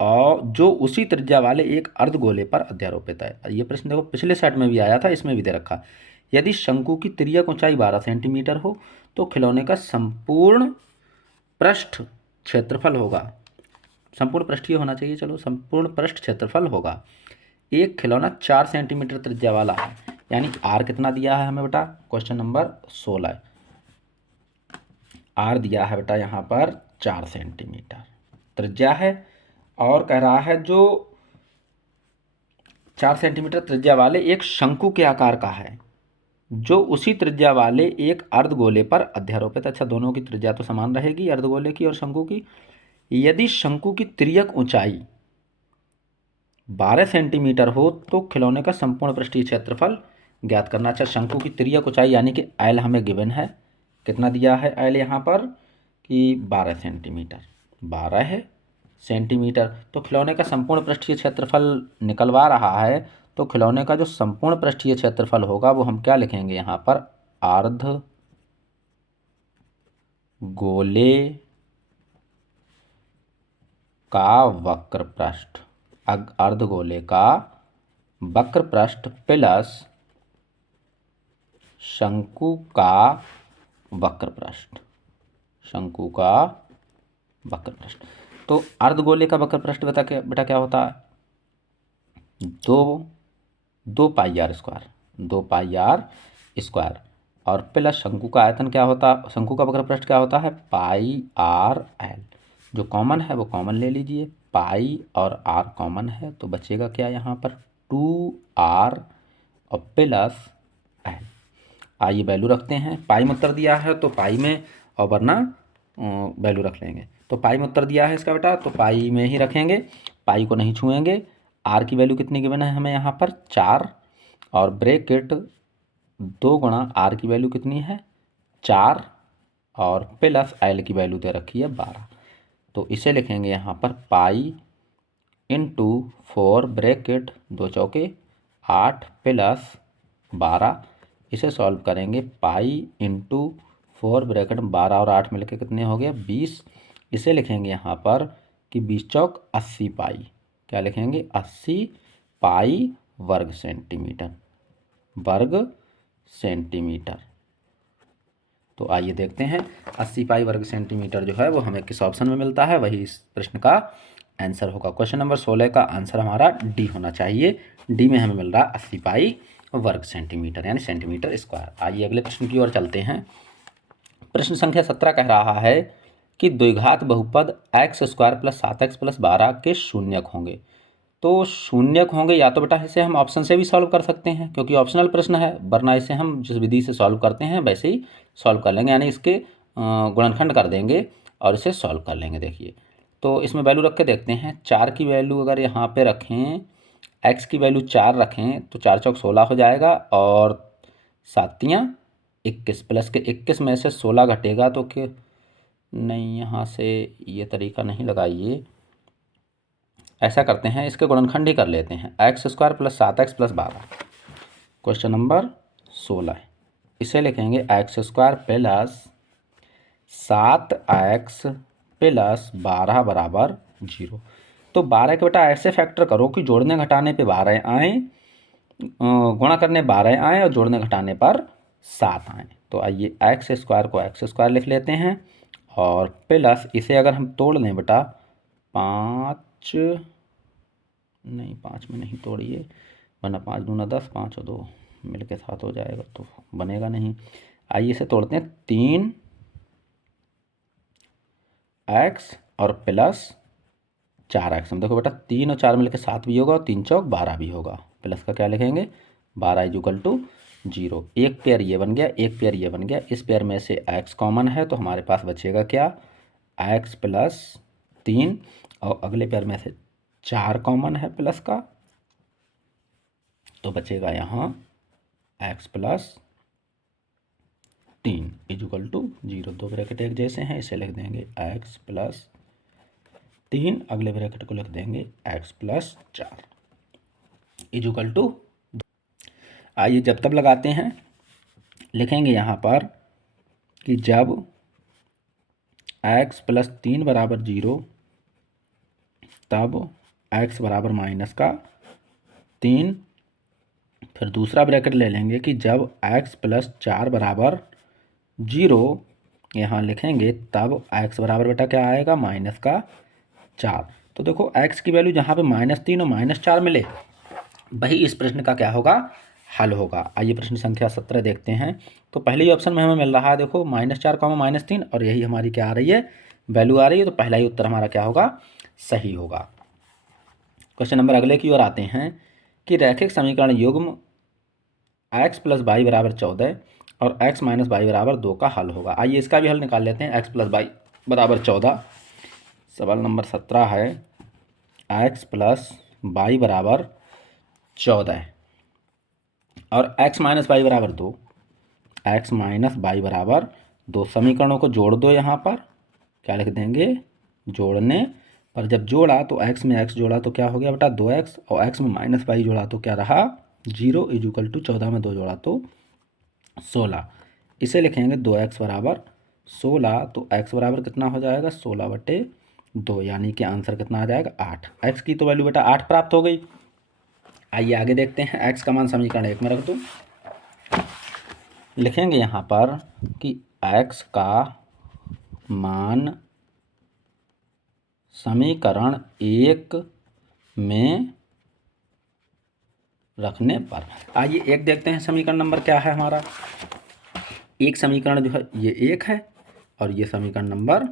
और जो उसी त्रिज्या वाले एक अर्धगोले पर अध्यारोपित है। ये प्रश्न देखो पिछले सेट में भी आया था, इसमें भी दे रखा। यदि शंकु की तिर्यक ऊंचाई 12 सेंटीमीटर हो तो खिलौने का संपूर्ण पृष्ठ क्षेत्रफल होगा, संपूर्ण पृष्ठीय होना चाहिए, चलो संपूर्ण पृष्ठ क्षेत्रफल होगा। एक खिलौना 4 सेंटीमीटर त्रिज्या वाला है, यानी आर कितना दिया है हमें बेटा, क्वेश्चन नंबर 16 आर दिया है बेटा यहाँ पर 4 सेंटीमीटर त्रिज्या है और कह रहा है जो 4 सेंटीमीटर त्रिज्या वाले एक शंकु के आकार का है जो उसी त्रिज्या वाले एक अर्धगोले पर अध्यारोपित। अच्छा, दोनों की त्रिज्या तो समान रहेगी, अर्धगोले की और शंकु की। यदि शंकु की तिर्यक ऊंचाई 12 सेंटीमीटर हो तो खिलौने का संपूर्ण पृष्ठीय क्षेत्रफल ज्ञात करना। अच्छा, शंकु की तिर्यक ऊंचाई यानी कि एल हमें गिवन है, कितना दिया है एल यहाँ पर कि 12 सेंटीमीटर, 12 सेंटीमीटर। तो खिलौने का संपूर्ण पृष्ठीय क्षेत्रफल निकलवा रहा है, तो खिलौने का जो संपूर्ण पृष्ठीय क्षेत्रफल होगा वो हम क्या लिखेंगे यहाँ पर, अर्ध गोले का वक्र पृष्ठ, अर्धगोले का वक्र पृष्ठ प्लस शंकु का वक्र पृष्ठ, शंकु का वक्र पृष्ठ। तो अर्धगोले का वक्र पृष्ठ बेटा क्या होता है, 2 pi r square, 2 pi r square और प्लस शंकु का आयतन क्या होता, शंकु का वक्र पृष्ठ क्या होता है, पाई आर एल। जो कॉमन है वो कॉमन ले लीजिए, पाई और आर कॉमन है तो बचेगा क्या यहाँ पर 2r और प्लस एल। आइए वैल्यू रखते हैं, पाई में उत्तर दिया है तो पाई में और वरना वैल्यू रख लेंगे। तो पाई में उत्तर दिया है इसका बेटा तो पाई में ही रखेंगे, पाई को नहीं छुएंगे। आर की वैल्यू कितनी गिवन है हमें यहाँ पर 4 और ब्रैकेट 2 गुणा आर की वैल्यू कितनी है 4 और प्लस एल की वैल्यू दे रखी है 12। तो इसे लिखेंगे यहाँ पर पाई इंटू 4 ब्रैकेट 2 चौके 8 प्लस 12। इसे सॉल्व करेंगे, पाई इंटू 4 ब्रैकेट 12 और 8 मिलकर कितने हो गए 20। इसे लिखेंगे यहाँ पर कि 20 चौक 80 पाई, क्या लिखेंगे 80 पाई वर्ग सेंटीमीटर, वर्ग सेंटीमीटर। तो आइए देखते हैं 80 पाई वर्ग सेंटीमीटर जो है वो हमें किस ऑप्शन में मिलता है, वही इस प्रश्न का आंसर होगा। क्वेश्चन नंबर 16 का आंसर हमारा डी होना चाहिए, डी में हमें मिल रहा है 80 पाई वर्ग सेंटीमीटर यानी सेंटीमीटर स्क्वायर। आइए अगले प्रश्न की ओर चलते हैं। प्रश्न संख्या 17 कह रहा है कि द्विघात बहुपद x square plus 7x plus 12 के शून्यक होंगे। तो शून्यक होंगे या तो बेटा इसे हम ऑप्शन से भी सॉल्व कर सकते हैं क्योंकि ऑप्शनल प्रश्न है, वरना इसे हम जिस विधि से सॉल्व करते हैं वैसे ही सॉल्व कर लेंगे, यानी इसके गुणनखंड कर देंगे और इसे सॉल्व कर लेंगे। देखिए तो इसमें वैल्यू रख के देखते हैं, 4 की वैल्यू अगर यहाँ पे रखें एक्स की वैल्यू 4 रखें तो 4 चौक 16 हो जाएगा और 7 21 प्लस के 21 में से 16 घटेगा तो कि नहीं, यहाँ से ये तरीका नहीं लगाइए, ऐसा करते हैं इसके गुणनखंड ही कर लेते हैं। X square plus 7x plus 12, question number 16, इसे लिखेंगे x square plus 7x plus 12 बराबर 0। तो 12 के बेटा ऐसे फैक्टर करो कि जोड़ने घटाने पे 12 आए, गुणा करने 12 आए और जोड़ने घटाने पर 7 आए। तो आइए एक्स स्क्वायर को एक्स स्क्वायर लिख लेते हैं और प्लस इसे अगर हम तोड़ लें बेटा 5 में नहीं तोड़िए, वरना 5 दूना 10, 5 और 2 मिल के 7 हो जाएगा तो बनेगा नहीं। आइए इसे तोड़ते हैं, 3x और प्लस 4x। हम देखो बेटा 3 और 4 मिलकर 7 भी होगा और 3 चौक 12 भी होगा। प्लस का क्या लिखेंगे, 12 इक्वल टू 0। एक पेयर ये बन गया, एक पेयर ये बन गया। इस पेयर में से x कॉमन है तो हमारे पास बचेगा क्या, x प्लस 3, और अगले पेयर में से 4 कॉमन है प्लस का, तो बचेगा यहाँ x प्लस 3 इक्वल टू 0। दो ब्रैकेट एक जैसे हैं, इसे लिख देंगे x प्लस 3, अगले ब्रैकेट को लिख देंगे x प्लस 4 इक्वल टू। आइए जब तब लगाते हैं, लिखेंगे यहाँ पर कि जब x प्लस 3 बराबर 0 तब x बराबर माइनस का 3। फिर दूसरा ब्रैकेट ले लेंगे कि जब x प्लस 4 बराबर 0, यहाँ लिखेंगे तब x बराबर बेटा क्या आएगा, माइनस का 4। तो देखो x की वैल्यू जहाँ पे -3 और -4 मिले वही इस प्रश्न का क्या होगा, हल होगा। आइए प्रश्न संख्या 17 देखते हैं। तो पहले ही ऑप्शन में हमें मिल रहा है, देखो -4 -3, और यही हमारी क्या आ रही है, वैल्यू आ रही है। तो पहला ही उत्तर हमारा क्या होगा, सही होगा। क्वेश्चन नंबर अगले की ओर आते हैं कि रैखिक समीकरण युग्म x प्लस वाई बराबर 14 और x माइनस वाई बराबर 2 का हल होगा। आइए इसका भी हल निकाल लेते हैं। x प्लस वाई बराबर 14, सवाल नंबर 17 है, x प्लस वाई बराबर 14 और x माइनस वाई बराबर 2, x माइनस वाई बराबर 2। समीकरणों को जोड़ दो। यहाँ पर क्या लिख देंगे, जोड़ने पर जब जोड़ा तो x में x जोड़ा तो क्या हो गया बेटा 2x, और x में माइनस वाई जोड़ा तो क्या रहा 0 इक्वल टू 14 में 2 जोड़ा तो 16। इसे लिखेंगे 2x बराबर 16। तो x बराबर कितना हो जाएगा, 16/2, यानी कि आंसर कितना आ जाएगा 8। x की तो वैल्यू बेटा 8 प्राप्त हो गई। आइए आगे देखते हैं। x का मान समीकरण 1 में रख दो। लिखेंगे यहाँ पर कि x का मान समीकरण 1 में रखने पर, आइए एक देखते हैं समीकरण नंबर क्या है हमारा। एक समीकरण जो है ये 1 है और ये समीकरण नंबर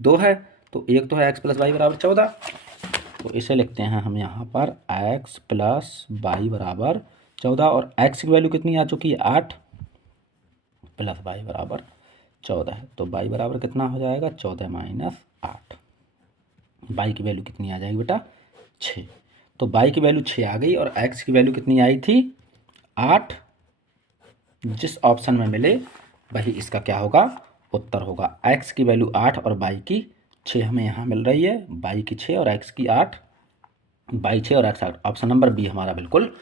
2 है। तो एक तो है x प्लस वाई बराबर 14, तो इसे लिखते हैं हम यहाँ पर x प्लस वाई बराबर 14, और x की वैल्यू कितनी आ चुकी है 8, प्लस वाई बराबर 14 है। तो वाई बराबर कितना हो जाएगा 14 माइनस 8। वाई की वैल्यू कितनी आ जाएगी बेटा 6। तो वाई की वैल्यू 6 आ गई और x की वैल्यू कितनी आई थी 8। जिस ऑप्शन में मिले वही इसका क्या होगा, उत्तर होगा। x की वैल्यू 8 और y की 6 हमें यहाँ मिल रही है, y की 6 और x की 8, y 6 और x 8। ऑप्शन नंबर बी हमारा बिल्कुल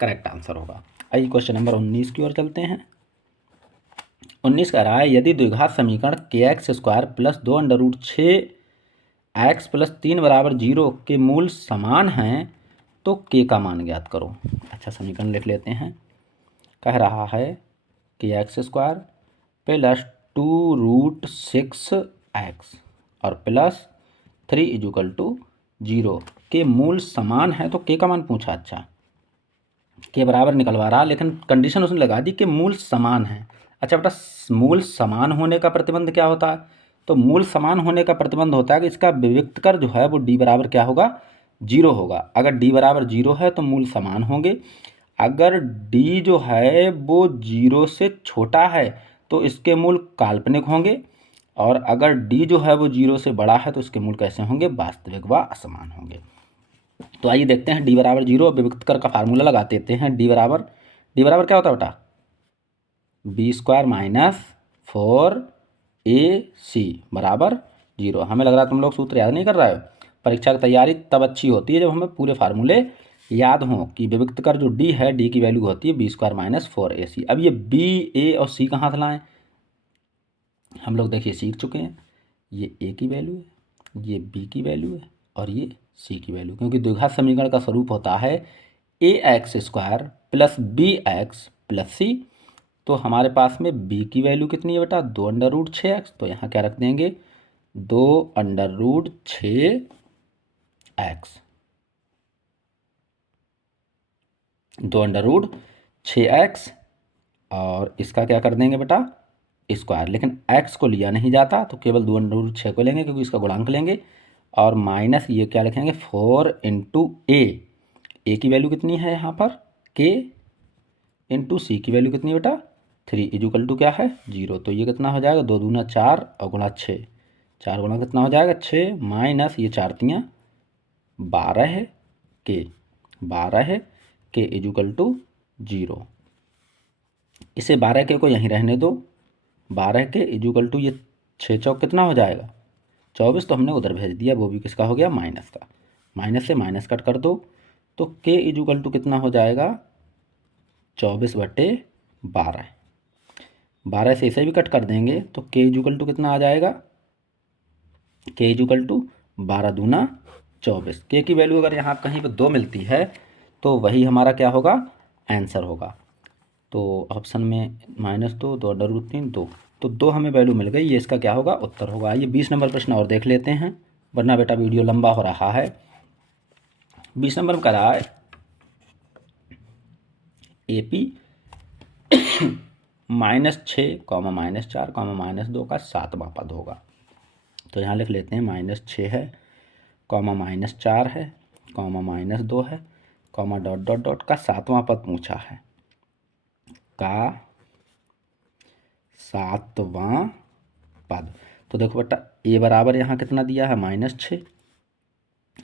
करेक्ट आंसर होगा। आइए क्वेश्चन नंबर 19 की ओर चलते हैं। 19 कह रहा है, यदि द्विघात समीकरण kx² प्लस 2√6x प्लस 3 बराबर 0 के मूल समान हैं तो k का मान ज्ञात करो। अच्छा समीकरण लिख लेते हैं। कह रहा है kx² प्लस 2√6x और प्लस 3 इक्वल टू 0 के मूल समान है तो k का मान पूछा। अच्छा के बराबर निकलवा रहा, लेकिन कंडीशन उसने लगा दी कि मूल समान है। अच्छा बेटा मूल समान होने का प्रतिबंध क्या होता है, तो मूल समान होने का प्रतिबंध होता है कि इसका विविक्त कर जो है वो d बराबर क्या होगा 0 होगा। अगर d बराबर 0 है तो मूल समान होंगे, अगर d जो है वो 0 से छोटा है तो इसके मूल काल्पनिक होंगे, और अगर d जो है वो 0 से बड़ा है तो इसके मूल कैसे होंगे, वास्तविक व असमान होंगे। तो आइए देखते हैं डी बराबर 0। विभक्त कर का फार्मूला लगा देते हैं। डी बराबर क्या होता है बेटा, बी स्क्वायर माइनस 4ac बराबर 0। हमें लग रहा है तुम लोग सूत्र याद नहीं कर रहा है। परीक्षा की तैयारी तब अच्छी होती है जब हमें पूरे फार्मूले याद हों कि विभक्त कर जो डी है, डी की वैल्यू होती है बी स्क्वायर माइनस 4ac। अब ये बी, ए और सी कहाँ से लाएँ, हम लोग देखिए सीख चुके हैं। ये ए की वैल्यू है, ये बी की वैल्यू है और ये सी की वैल्यू, क्योंकि द्विघात समीकरण का स्वरूप होता है a x square plus b x plus c. तो हमारे पास में b की वैल्यू कितनी है बेटा, 2√6x। तो यहाँ क्या रख देंगे, 2√6x, 2√6x और इसका क्या कर देंगे बेटा स्क्वायर। लेकिन x को लिया नहीं जाता तो केवल 2√6 को लेंगे क्योंकि इसका गुणांक लेंगे। और माइनस ये क्या लिखेंगे 4 इंटू ए की वैल्यू कितनी है यहाँ पर k, इंटू सी की वैल्यू कितनी बेटा 3 इजुकल टू क्या है 0। तो ये कितना हो जाएगा, 2 दूना 4 और गुणा 6, 4 गुणा कितना हो जाएगा 6, माइनस ये 4 तियाँ 12 है के, 12 है के इजुकल टू 0। इसे 12 के को यहीं रहने दो, 12 के इजुकल टू ये 6 चौक कितना हो जाएगा 24। तो हमने उधर भेज दिया, वो भी किसका हो गया माइनस का। माइनस से माइनस कट कर दो तो के इजुकल टू कितना हो जाएगा 24/12। 12 से इसे भी कट कर देंगे तो के इजुकल टू कितना आ जाएगा, के इजुकल टू 12 दूना 24। के की वैल्यू अगर यहाँ कहीं पर 2 मिलती है तो वही हमारा क्या होगा आंसर होगा। तो ऑप्शन में -2, 2√3, 2, तो 2 हमें वैल्यू मिल गई। ये इसका क्या होगा उत्तर होगा। ये 20 नंबर प्रश्न और देख लेते हैं वरना बेटा वीडियो लंबा हो रहा है। 20 नंबर में कह रहा है AP -6, -4, -2 का 7वां पद होगा। तो यहाँ लिख लेते हैं -6 है, -4 है, -2 है, डॉट डॉट डॉट का 7वां पद पूछा है, का 7वां पद। तो देखो बेटा ए बराबर यहाँ कितना दिया है -6।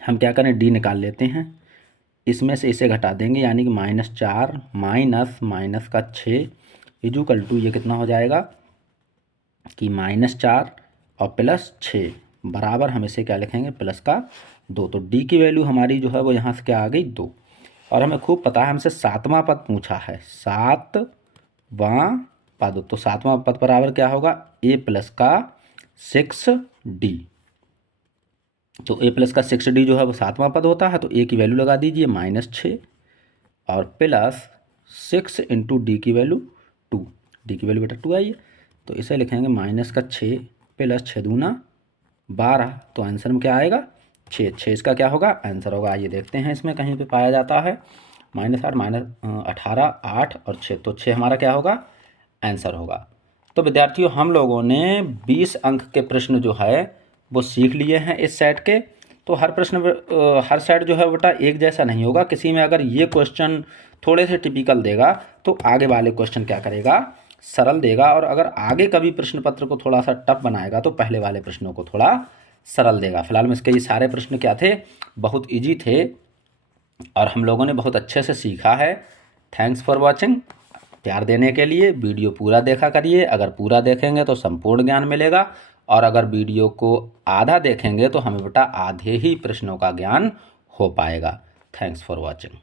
हम क्या करें डी निकाल लेते हैं, इसमें से इसे घटा देंगे यानी कि -4 माइनस का 6 इजुकल टू ये कितना हो जाएगा कि -4 और +6 बराबर हम इसे क्या लिखेंगे प्लस का 2। तो डी की वैल्यू हमारी जो है वो यहाँ से क्या आ गई 2। और हमें खूब पता है हमसे 7वां पद पूछा है, 7वां पद। तो 7वां पद बराबर क्या होगा a प्लस का 6d। तो a प्लस का 6d जो है वो 7वां पद होता है। तो a की वैल्यू लगा दीजिए -6 और प्लस 6 इंटू डी की वैल्यू 2, डी की वैल्यू बेटा 2 आई है। तो इसे लिखेंगे -6 प्लस 6 दूना 12। तो आंसर में क्या आएगा 6 इसका क्या होगा आंसर होगा। आइए देखते हैं इसमें कहीं पे पाया जाता है -8, -18, 8 और 6। तो 6 हमारा क्या होगा आंसर होगा। तो विद्यार्थियों हम लोगों ने 20 अंक के प्रश्न जो है वो सीख लिए हैं इस सेट के। तो हर प्रश्न हर सेट जो है बेटा एक जैसा नहीं होगा। किसी में अगर ये क्वेश्चन थोड़े से टिपिकल देगा तो आगे वाले क्वेश्चन क्या करेगा सरल देगा, और अगर आगे कभी प्रश्न पत्र को थोड़ा सा टफ बनाएगा तो पहले वाले प्रश्नों को थोड़ा सरल देगा। फिलहाल में इसके ये सारे प्रश्न क्या थे बहुत ईजी थे और हम लोगों ने बहुत अच्छे से सीखा है। Thanks for watching. प्यार देने के लिए वीडियो पूरा देखा करिए। अगर पूरा देखेंगे तो संपूर्ण ज्ञान मिलेगा और अगर वीडियो को आधा देखेंगे तो हमें बेटा आधे ही प्रश्नों का ज्ञान हो पाएगा। Thanks for watching.